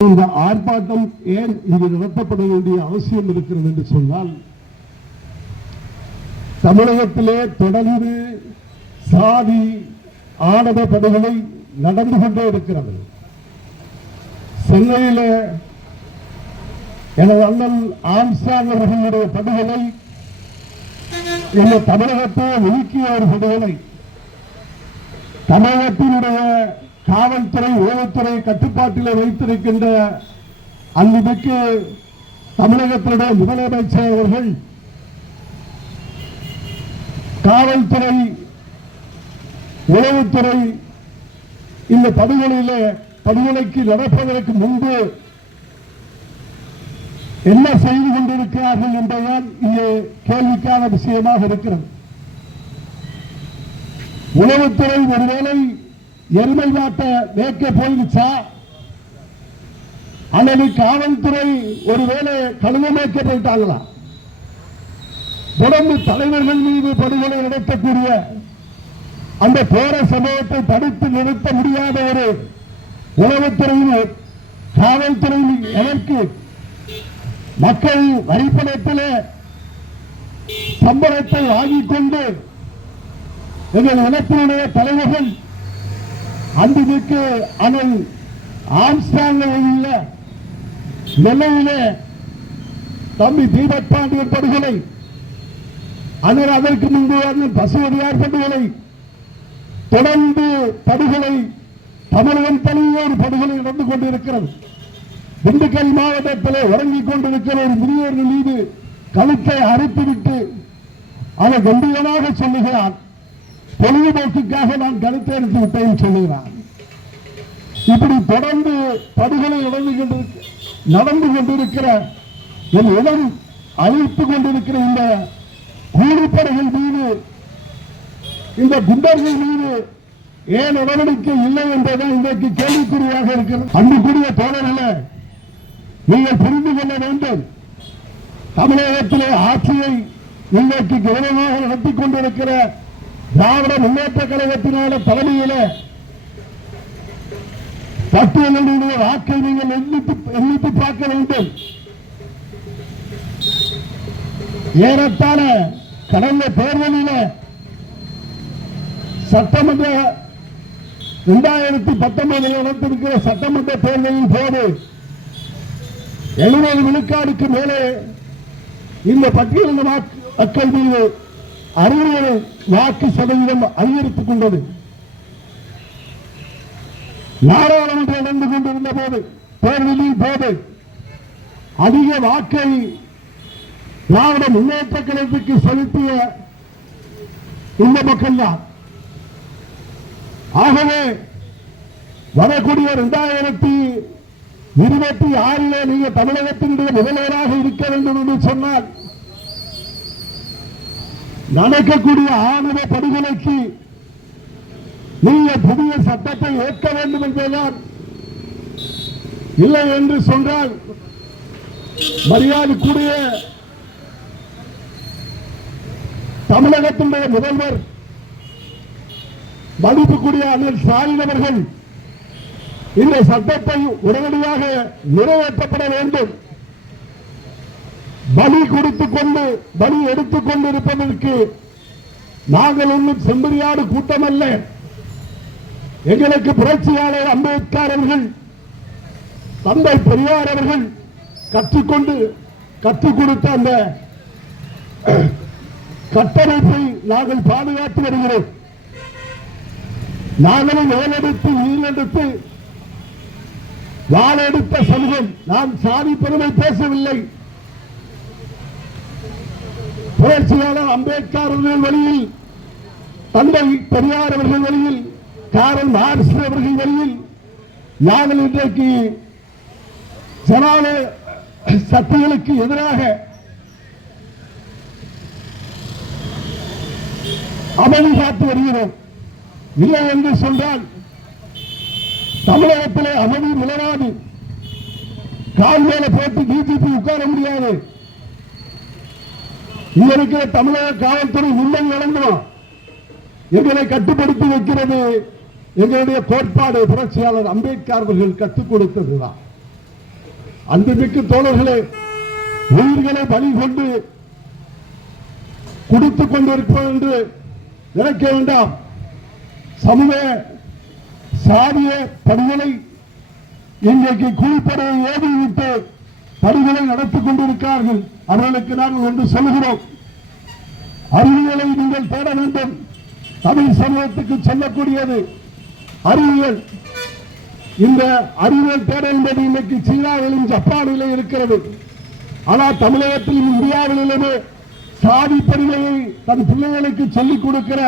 இந்த ஆர்ப்பாட்டம் ஏன் இங்கு நடத்தப்பட வேண்டிய அவசியம் இருக்கிறது என்று சொன்னால் தமிழகத்திலே தொடர்ந்து சாதி ஆணவ படுகொலை நடந்து கொண்டே இருக்கிறது. சென்னையில எனது அண்ணன் ஆம்சாங் அவர்களுடைய படுகொலை இந்த தமிழகத்தை ஒதுக்கிய ஒரு படுகொலை தமிழகத்தினுடைய காவல்துறை உளவுத்துறை கட்டுப்பாட்டில் வைத்திருக்கின்ற அன்புமிக்கு தமிழகத்தினுடைய முதலமைச்சர் அவர்கள் காவல்துறை உளவுத்துறை இந்த படுகொலையில படுகொலைக்கு நடப்பதற்கு முன்பு என்ன செய்து கொண்டிருக்கிறார்கள் என்பதுதான் இங்கே கேள்விக்கான விஷயமாக இருக்கிறது. உளவுத்துறை ஒருவேளை எருமை மாட்ட மேய்க்க போயிடுச்சா அல்லது காவல்துறை ஒருவேளை கழுதமேக்க போயிட்டாங்களா தொடர்ந்து தலைவர்கள் மீது படுகொலை நடத்தக்கூடிய அந்த போர சமயத்தை தடுத்து நிறுத்த முடியாத ஒரு உளவுத்துறையினர் காவல்துறையில் எதற்கு? மக்கள் வரிப்பணத்திலே சம்பளத்தை வாங்கிக் கொண்டு எங்கள் இனத்தினுடைய தலைவர்கள் அன்புமிக்கு அணை ஆம்ஸ்டாங்கில் உள்ள நெல்லையிலே தம்பி தீபக் படுகொலை. அண்ணன் அதற்கு முன்பு அண்ணன் பசுவடியார் படுகொலை. தொடர்ந்து படுகொலை. தமிழகம் தனியே ஒரு படுகொலை நடந்து கொண்டிருக்கிறது. திண்டுக்கல் மாவட்டத்திலே உறங்கிக் கொண்டிருக்கிற ஒரு முதியோர்கள் மீது கழுத்தை அறுத்துவிட்டு அதை கம்பீரமாக சொல்லுகிறான். பொழுதுபோக்குக்காக நான் கருத்தை எடுத்து விட்டேன் சொல்லுகிறான் இப்படி தொடர்ந்து படுகொலை நடந்து கொண்டு நடந்து கொண்டிருக்கிற என் இடம் அழித்து கொண்டிருக்கிற இந்த கூலிப்படைகள் மீது இந்த குண்டர்கள் மீது ஏன் நடவடிக்கை இல்லை என்பதுதான் இன்றைக்கு கேள்விக்குறியாக இருக்கிறது. அன்புக்குரிய தோழர்களே நீங்கள் புரிந்து கொள்ள வேண்டும். தமிழகத்திலே ஆட்சியை இன்றைக்கு கௌரவமாக நடத்தி கொண்டிருக்கிற திராவிட முன்னேற்ற கழகத்தினால தலைமையில பட்டியலுடைய வாக்கை நீங்கள் எண்ணித்து பார்க்க வேண்டும். ஏறத்தாழ கடந்த தேர்தலில சட்டமன்ற இரண்டாயிரத்தி பத்தொன்பதில் நடத்திருக்கிற சட்டமன்ற தேர்தலின் போது எழுபது விழுக்காடுக்கு மேலே இந்த பட்டியலின மக்கள் மீது அறுபது வாக்கு சதவீதம் அதிகரித்துக் கொண்டது. நாடாளுமன்றம் நடந்து கொண்டிருந்த போது தேர்தலின் போது அதிக வாக்கை திராவிட முன்னேற்ற கழகத்துக்கு செலுத்திய இந்த மக்கள் தான் ஆகவே வரக்கூடிய இரண்டாயிரத்தி இருபத்தி ஆறிலே நீங்க தமிழகத்தினுடைய முதல்வராக இருக்க வேண்டும் என்று சொன்னால் நடக்கக்கூடிய ஆணவ படுகொலைக்கு நீங்க புதிய சட்டத்தை ஏற்க வேண்டும் என்பதுதான் இல்லை என்று சொன்னால் மரியாதைக்குரிய தமிழகத்தினுடைய முதல்வர் மதிப்புக்குரிய அண்ணன் ஸ்டாலின் அவர்கள் இந்த சட்டத்தை உடனடியாக நிறைவேற்றப்பட வேண்டும். பலி கொடுத்துக் கொண்டு பலி எடுத்துக் கொண்டிருப்பதற்கு நாங்கள் ஒன்றும் செம்பரியாடு கூட்டம் அல்ல எங்களுக்கு புரட்சியாளர் அம்பேத்கர் அவர்கள் தந்தை பெரியார் அவர்கள் கற்றுக்கொண்டு கற்றுக் கொடுத்த அந்த கட்டமைப்பை நாங்கள் பாதுகாத்து வருகிறோம். நாங்களும் வேலெடுத்து ஈழெடுத்து வாழெடுத்த சமூகம். நாம் சாதி பெருமை பேசவில்லை. புரட்சியாளர் அம்பேத்கர் அவர்கள் வழியில் தந்தை பெரியார் அவர்கள் வழியில் காரல் மார்க்ஸ் அவர்கள் வழியில் நாங்கள் இன்றைக்கு ஜனால சக்திகளுக்கு எதிராக அமளி காத்து வருகிறோம். இல்லை என்று சொன்னால் தமிழகத்திலே அமளி நிலவாது. கால் மேல போட்டு டிஜிபி உட்கார முடியாது. இங்க இருக்கிற தமிழக காவல்துறை உள்ள இழந்துடும் எங்களை கட்டுப்படுத்தி வைக்கிறது எங்களுடைய கோட்பாடு புரட்சியாளர் அம்பேத்கர் அவர்கள் கற்றுக் கொடுத்ததுதான். அன்புமிக்கு தோழர்களே உயிர்களை பலி கொண்டு கொடுத்துக் கொண்டிருப்போம் என்று நினைக்க வேண்டாம். சமூக சாதிய படுகொலை இன்றைக்கு கூலிப்படையை ஏவி விட்டு பணிகளை நடத்திக் கொண்டிருக்கிறார்கள். அவர்களுக்கு நாங்கள் ஒன்று சொல்கிறோம் அறிவியலை நீங்கள் தேட வேண்டும். தமிழ் சமூகத்துக்கு சொல்லக்கூடியது அறிவியல். இந்த அறிவியல் தேடல் என்பது இன்னைக்கு சீனாவிலும் ஜப்பானிலும் இருக்கிறது. ஆனால் தமிழகத்திலும் இந்தியாவிலுமே சாதி பெருமையை தன் பிள்ளைகளுக்கு சொல்லிக் கொடுக்கிற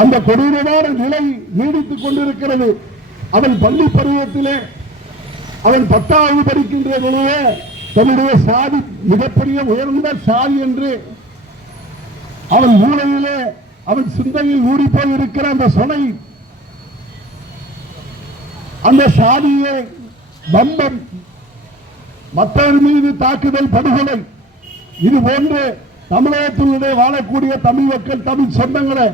அந்த கொடூரமான நிலை நீடித்துக் கொண்டிருக்கிறது. அவன் பள்ளி பருவத்திலே அவன் பத்தாவது படிக்கின்ற நிலையே தன்னுடைய சாதி மிகப்பெரிய உயர்ந்த சாதி என்று அவன் மூளையிலே அவன் சிந்தையில் ஊடி இருக்கிற அந்த சொலை அந்த சாதியை பம்பம் மற்றவர் மீது தாக்குதல் படுகொலை. இது போன்று தமிழகத்தினுடைய வாழக்கூடிய தமிழ் மக்கள் தமிழ் சொந்தங்களை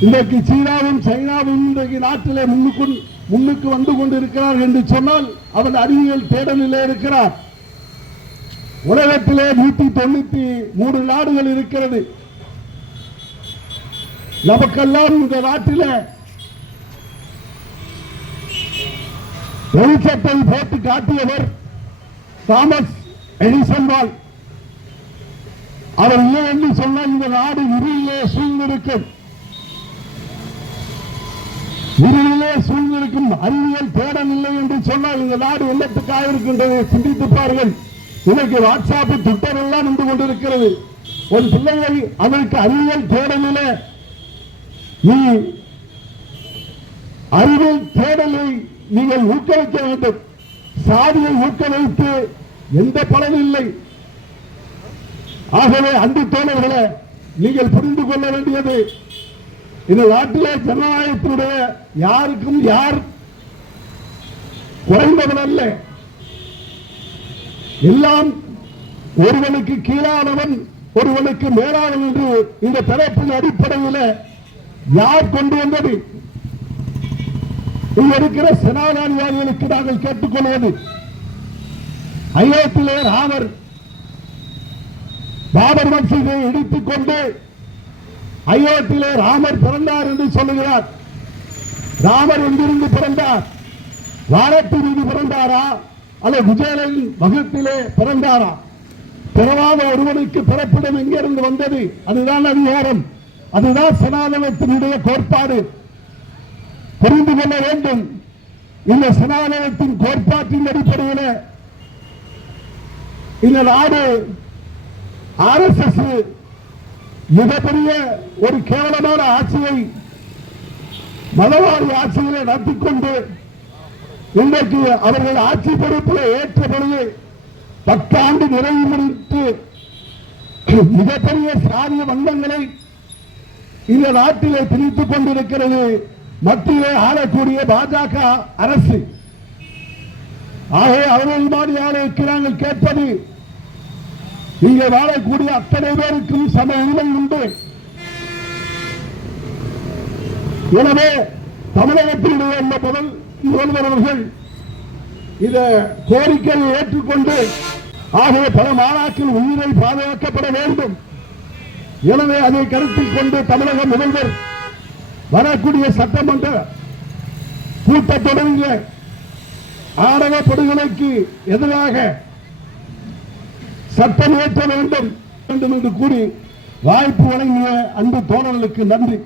இன்றைக்கு சீனாவும் சைனாவும் இன்றைக்கு நாட்டிலே முன்னுக்கு முன்னுக்கு வந்து கொண்டிருக்கிறார் என்று சொன்னால் அவன் அறிவியல் தேடலிலே இருக்கிறார் உலகத்திலே நூத்தி தொண்ணூத்தி மூணு நாடுகள் இருக்கிறது. நமக்கெல்லாம் இந்த நாட்டில வெளிச்சத்தை போட்டு காட்டியவர் தாமஸ் எடிசன்வால் அவர் ஏன் என்று சொன்னால் இந்த நாடு இருளிலே சூழ்ந்திருக்கும். இருளிலே சூழ்ந்திருக்கும் அறிவியல் தேடல் இல்லை என்று சொன்னால் இந்த நாடு என்னத்துக்காக இருக்கின்றது. சிந்தித்து பாருங்கள். இன்னைக்கு வாட்ஸ்அப் ட்விட்டர் எல்லாம் நின்று கொண்டிருக்கிறது. ஒரு பிள்ளைகள் அதற்கு அறிவியல் தேடலிலே நீ அறிவியல் தேடலை நீங்கள் ஊக்குவிக்க வேண்டும். சாதியை ஊக்குவித்து எந்த பலனும் இல்லை. ஆகவே அன்பு தோழர்களை நீங்கள் புரிந்து கொள்ள வேண்டியது இந்த நாட்டிலே ஜனநாயகத்தினுடைய யாருக்கும் யார் குறைந்தவன் அல்ல. எல்லாம் ஒருவனுக்கு கீழானவன் ஒருவனுக்கு மேலானவன் என்று இந்த தலைப்பின் அடிப்படையில் யார் கொண்டு வந்தது? இங்க இருக்கிற சனாதானியாளிகளுக்கு நாங்கள் கேட்டுக்கொள்வது அயோத்தியிலே ராமர் பாபர் மசீதை இடித்துக் கொண்டு அயோத்தியிலே ராமர் பிறந்தார் என்று சொல்லுகிறார். ராமர் எங்கிருந்து பிறந்தார்? வானத்திலிருந்து பிறந்தாரா? அல்ல குஜேலின் வகுப்பிலே பிறந்தாரா? பிறவாத ஒருவனுக்கு பிறப்பிடம் எங்கிருந்து வந்தது? அதுதான் அதிகாரம். அதுதான் சனாதனத்தினுடைய கோட்பாடு. புரிந்து கொள்ள வேண்டும். இந்த சனாதனத்தின் கோட்பாட்டின் அடிப்படையில் இந்த நாடு ஆர்எஸ்எஸ் மிகப்பெரிய ஒரு கேவலமான ஆட்சியை மதவாரி ஆட்சிகளை நடத்தி கொண்டு இன்றைக்கு அவர்கள் ஆட்சி பொறுப்பில் ஏற்ற பொழுது பத்தாண்டு நிறைவு முடித்து மிகப்பெரிய சாதிய வந்தங்களை இந்த நாட்டிலே திணித்துக் கொண்டிருக்கிறது. மத்தியிலே ஆளக்கூடிய பாஜக அரசு. ஆகவே அவர்கள் மாதிரியாளுக்கு நாங்கள் கேட்பது இங்கே வாழக்கூடிய அத்தனை பேருக்கும் சம உரிமை உண்டு. எனவே தமிழகத்தினுடைய இந்த முதல் முதல்வர் அவர்கள் இந்த கோரிக்கையை ஏற்றுக்கொண்டு ஆகவே பல மாணாக்கள் உயிரை பாதுகாக்கப்பட வேண்டும். எனவே அதை கருத்தில் கொண்டு தமிழக முதல்வர் வரக்கூடிய சட்டமன்ற கூட்டத்தொடரில் ஆடவ படுகொலைக்கு எதிராக சட்டம் இயற்ற வேண்டும் என்று கூறி வாய்ப்பு வழங்கிய அன்பு தோழர்களுக்கு நன்றி.